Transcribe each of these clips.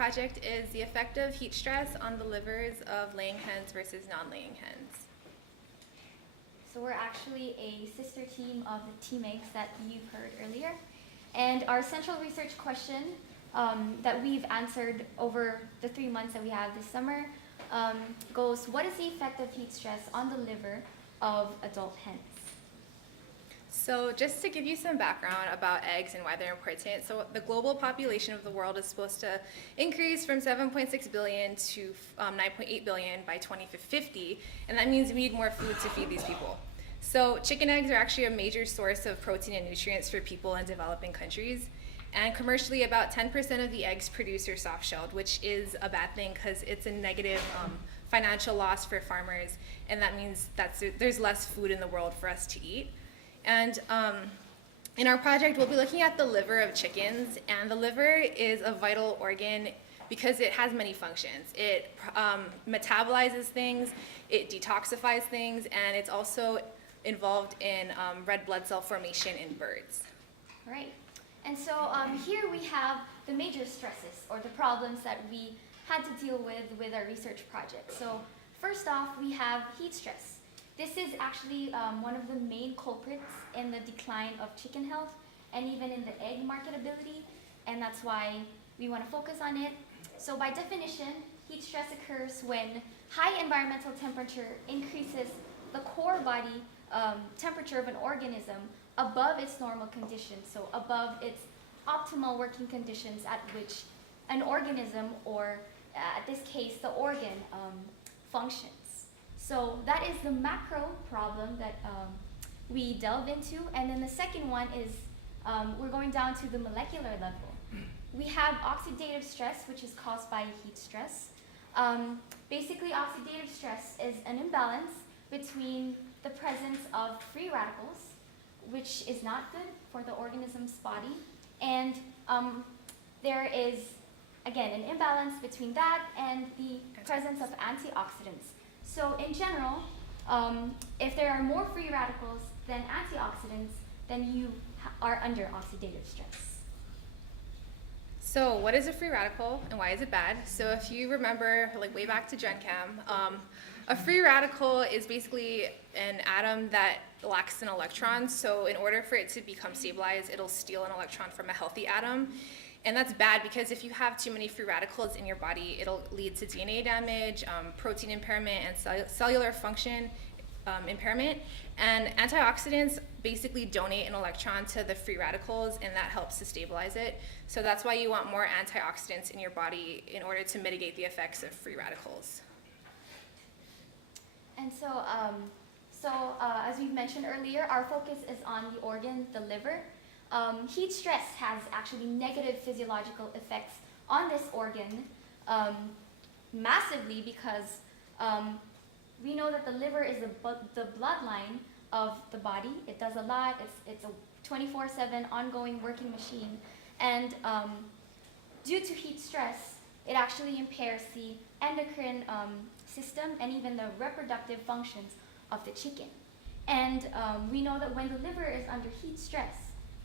project is the effect of heat stress on the livers of laying hens versus non-laying hens. So we're actually a sister team of the team eggs that you've heard earlier. And our central research question that we've answered over the 3 months that we have this summer goes, what is the effect of heat stress on the liver of adult hens? So just to give you some background about eggs and why they're important, so the global population of the world is supposed to increase from 7.6 billion to 9.8 billion by 2050, and that means we need more food to feed these people. So chicken eggs are actually a major source of protein and nutrients for people in developing countries, and commercially about 10% of the eggs produced are soft-shelled, which is a bad thing because it's a negative financial loss for farmers, and that means that there's less food in the world for us to eat. And in our project, we'll be looking at the liver of chickens, and the liver is a vital organ because it has many functions. It metabolizes things, it detoxifies things, and it's also involved in red blood cell formation in birds. Right. And so here we have the major stresses or the problems that we had to deal with our research project. So first off, we have heat stress. This is actually one of the main culprits in the decline of chicken health and even in the egg marketability, and that's why we want to focus on it. So by definition, heat stress occurs when high environmental temperature increases the core body temperature of an organism above its normal conditions, so above its optimal working conditions at which an organism, or at this case, the organ, functions. So that is the macro problem that we delve into. And then the second one is we're going down to the molecular level. We have oxidative stress, which is caused by heat stress. Basically, oxidative stress is an imbalance between the presence of free radicals, which is not good for the organism's body, and there is, again, an imbalance between that and the presence of antioxidants. So in general, if there are more free radicals than antioxidants, then you are under oxidative stress. So what is a free radical and why is it bad? So if you remember, like way back to Gen Chem, a free radical is basically an atom that lacks an electron. So in order for it to become stabilized, it'll steal an electron from a healthy atom. And that's bad because if you have too many free radicals in your body, it'll lead to DNA damage, protein impairment, and cellular function impairment. And antioxidants basically donate an electron to the free radicals, and that helps to stabilize it. So that's why you want more antioxidants in your body in order to mitigate the effects of free radicals. And so, as we've mentioned earlier, our focus is on the organ, the liver. Heat stress has actually negative physiological effects on this organ massively because we know that the liver is the bloodline of the body. It does a lot. It's a 24/7 ongoing working machine. And due to heat stress, it actually impairs the endocrine system and even the reproductive functions of the chicken. And we know that when the liver is under heat stress,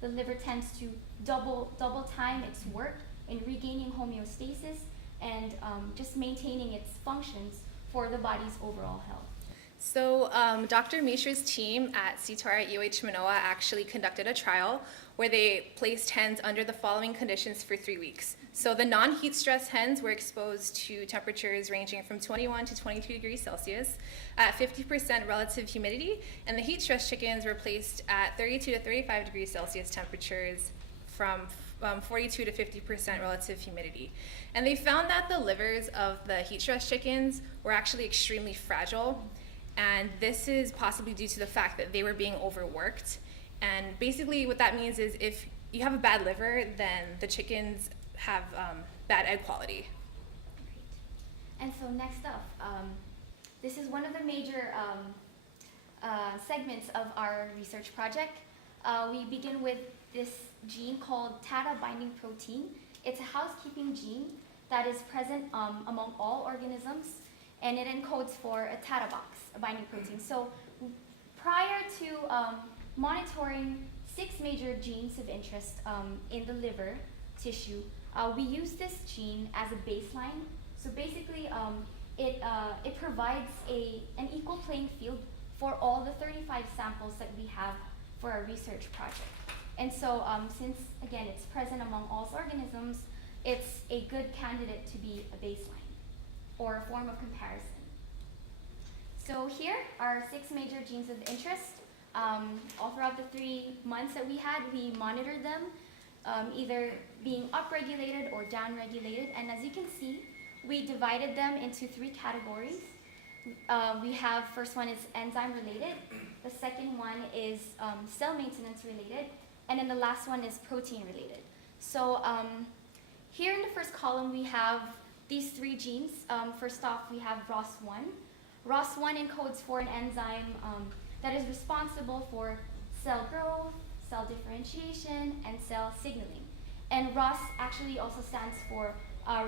the liver tends to double time its work in regaining homeostasis and just maintaining its functions for the body's overall health. So Dr. Mishra's team at CTAR at UH Manoa actually conducted a trial where they placed hens under the following conditions for 3 weeks. So the non-heat stress hens were exposed to temperatures ranging from 21 to 22 degrees Celsius at 50% relative humidity, and the heat stress chickens were placed at 32 to 35 degrees Celsius temperatures from 42 to 50% relative humidity. And they found that the livers of the heat stress chickens were actually extremely fragile, and this is possibly due to the fact that they were being overworked. And basically what that means is if you have a bad liver, then the chickens have bad egg quality. Great. And so next up, this is one of the major segments of our research project. We begin with this gene called TATA binding protein. It's a housekeeping gene that is present among all organisms, and it encodes for a TATA box, a binding protein. So prior to monitoring 6 major genes of interest in the liver tissue, we use this gene as a baseline. So basically, it provides an equal playing field for all the 35 samples that we have for our research project. And so since, again, it's present among all organisms, it's a good candidate to be a baseline or a form of comparison. So here are 6 major genes of interest. All throughout the 3 months that we had, we monitored them, either being upregulated or downregulated. And as you can see, we divided them into 3 categories. We have, first one is enzyme related, the second one is cell maintenance related, and then the last one is protein related. So here in the first column we have these 3 genes. First off, we have ROS1. ROS1 encodes for an enzyme that is responsible for cell growth, cell differentiation, and cell signaling. And ROS actually also stands for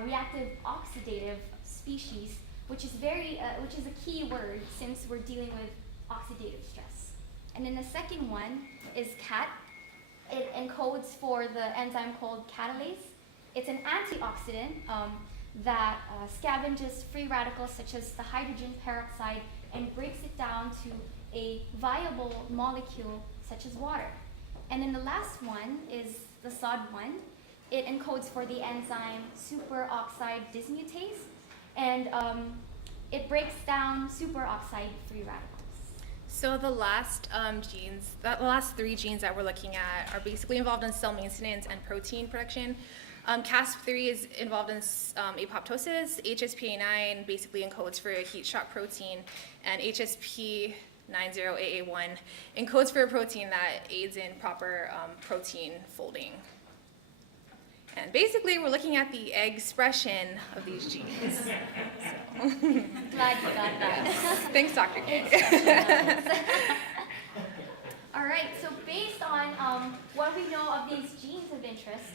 reactive oxidative species, which is a key word since we're dealing with oxidative stress. And then the second one is CAT. It encodes for the enzyme called catalase. It's an antioxidant that scavenges free radicals such as the hydrogen peroxide and breaks it down to a viable molecule such as water. And then the last one is the SOD1. It encodes for the enzyme superoxide dismutase, and it breaks down superoxide free radicals. So the last the last 3 genes that we're looking at are basically involved in cell maintenance and protein production. Cas3 is involved in apoptosis. HSPA9 basically encodes for a heat shock protein, and HSP90AA1 encodes for a protein that aids in proper protein folding. And basically, we're looking at the expression of these genes. So. Glad you got that. Thanks, Dr. K. All right, so based on what we know of these genes of interest,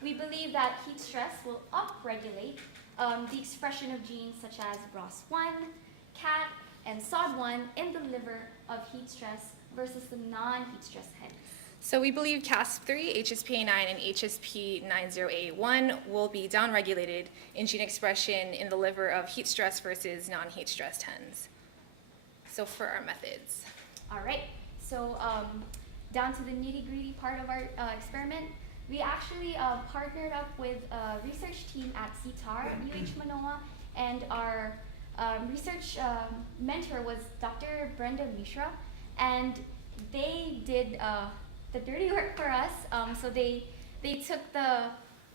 we believe that heat stress will upregulate the expression of genes such as ROS1, CAT, and SOD1 in the liver of heat stress versus the non-heat stress hens. So we believe Cas3, HSPA9, and HSP90A1 will be downregulated in gene expression in the liver of heat stress versus non-heat stressed hens. So for our methods. All right, so down to the nitty-gritty part of our experiment. We actually partnered up with a research team at CTAR at UH Manoa, and our research mentor was Dr. Brenda Mishra, and they did the dirty work for us. So they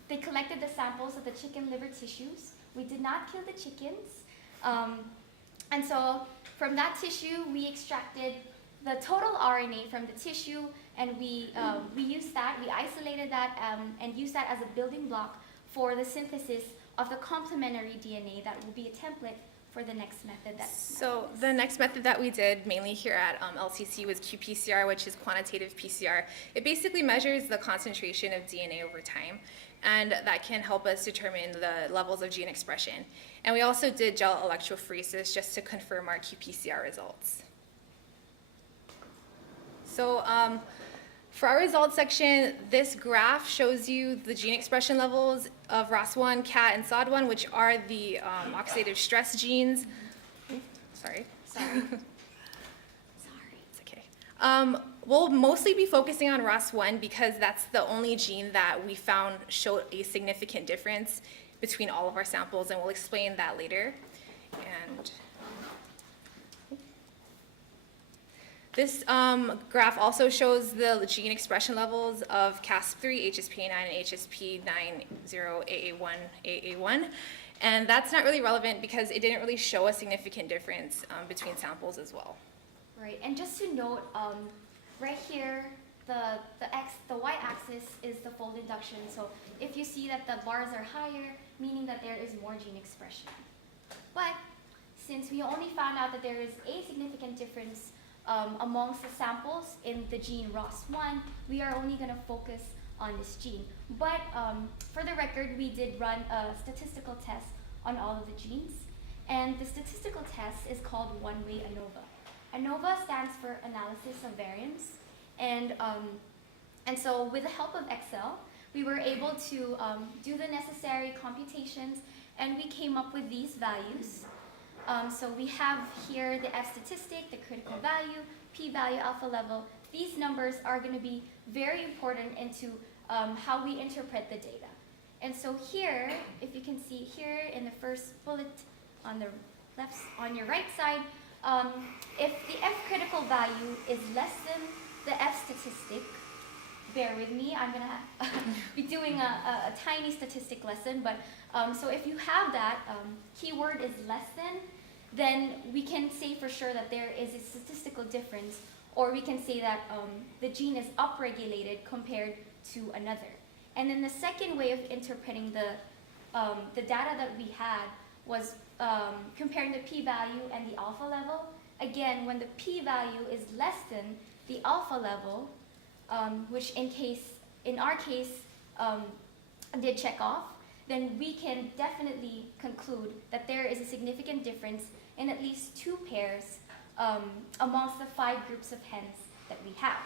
collected the samples of the chicken liver tissues. We did not kill the chickens, and so from that tissue we extracted the total RNA from the tissue, and we used that, we isolated that, and used that as a building block for the synthesis of the complementary DNA that will be a template for the next method. So the next method that we did mainly here at LCC was qPCR, which is quantitative PCR. It basically measures the concentration of DNA over time, and that can help us determine the levels of gene expression. And we also did gel electrophoresis just to confirm our qPCR results. So for our results section, this graph shows you the gene expression levels of ROS1, CAT, and SOD1, which are the oxidative stress genes. Sorry. It's okay. We'll mostly be focusing on ROS1 because that's the only gene that we found showed a significant difference between all of our samples, and we'll explain that later. And this graph also shows the gene expression levels of Cas3, HSPA9, and HSP90AA1, and that's not really relevant because it didn't really show a significant difference between samples as well. Right, and just to note, right here, the y-axis is the fold induction. So if you see that the bars are higher, meaning that there is more gene expression. But since we only found out that there is a significant difference amongst the samples in the gene ROS1, we are only going to focus on this gene. But for the record, we did run a statistical test on all of the genes, and the statistical test is called one-way ANOVA. ANOVA stands for analysis of variance, and so with the help of Excel, we were able to do the necessary computations, and we came up with these values. So we have here the F statistic, the critical value, p-value, alpha level. These numbers are going to be very important into how we interpret the data. And so here, if you can see here in the first bullet on the left, on your right side, if the F critical value is less than the F statistic, bear with me, I'm going to be doing a tiny statistic lesson, but so if you have that keyword is less than, then we can say for sure that there is a statistical difference, or we can say that the gene is upregulated compared to another. And then the second way of interpreting the data that we had was comparing the p-value and the alpha level. Again, when the p-value is less than the alpha level, which in our case did check off, then we can definitely conclude that there is a significant difference in at least 2 pairs amongst the 5 groups of hens that we have.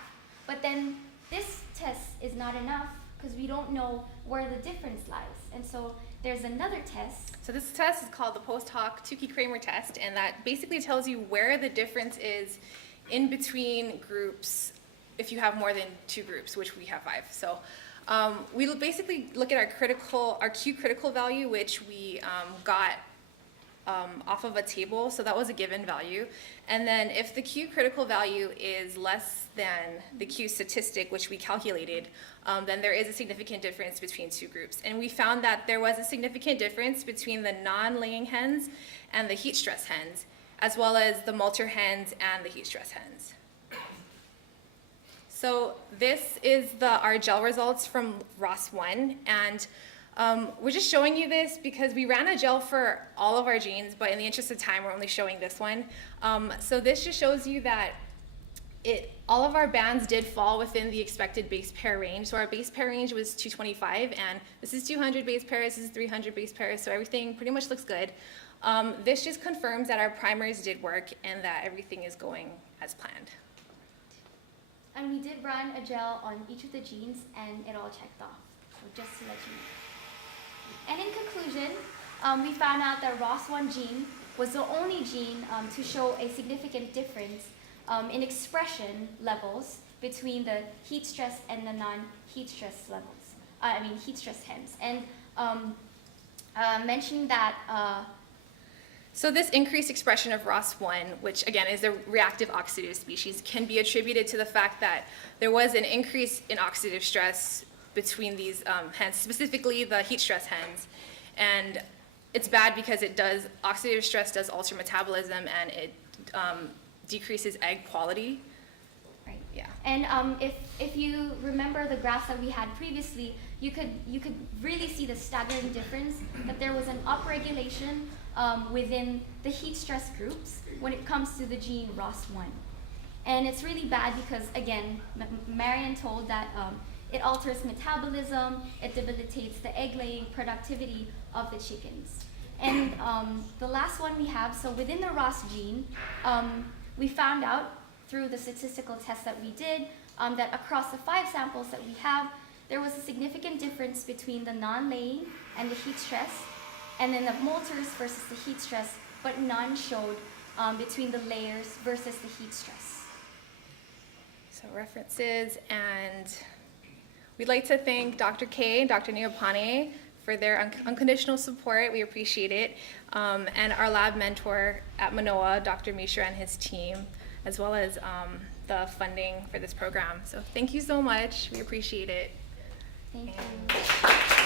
But then this test is not enough because we don't know where the difference lies. And so there's another test. So this test is called the post hoc TUKEY-KRAMER test, and that basically tells you where the difference is in between groups if you have more than 2 groups, which we have 5. So we basically look at our Q critical value, which we got off of a table, so that was a given value. And then if the Q critical value is less than the Q statistic, which we calculated, then there is a significant difference between 2 groups. And we found that there was a significant difference between the non-laying hens and the heat stress hens, as well as the Malter hens and the heat stress hens. So this is our gel results from ROS1, and we're just showing you this because we ran a gel for all of our genes, but in the interest of time, we're only showing this one. So this just shows you that all of our bands did fall within the expected base pair range. So our base pair range was 225, and this is 200 base pairs, this is 300 base pairs, so everything pretty much looks good. This just confirms that our primers did work and that everything is going as planned. And we did run a gel on each of the genes, and it all checked off, so just to let you know. And in conclusion, we found out that ROS1 gene was the only gene to show a significant difference in expression levels between the heat stress and the non-heat stress levels, heat stress hens. And mentioning that so this increased expression of ROS1, which again is a reactive oxidative species, can be attributed to the fact that there was an increase in oxidative stress between these hens, specifically the heat stress hens. And it's bad because oxidative stress does alter metabolism, and it decreases egg quality. Right. Yeah. And if you remember the graphs that we had previously, you could really see the staggering difference that there was an upregulation within the heat stress groups when it comes to the gene ROS1. And it's really bad because, again, Marian told that it alters metabolism, it debilitates the egg-laying productivity of the chickens. And the last one we have, so within the ROS gene, we found out through the statistical tests that we did that across the 5 samples that we have, there was a significant difference between the non-laying and the heat stress, and then the molters versus the heat stress, but none showed between the layers versus the heat stress. So references, and we'd like to thank Dr. K and Dr. Neopane for their unconditional support. We appreciate it. And our lab mentor at Manoa, Dr. Mishra, and his team, as well as the funding for this program. So thank you so much. We appreciate it. Thank you.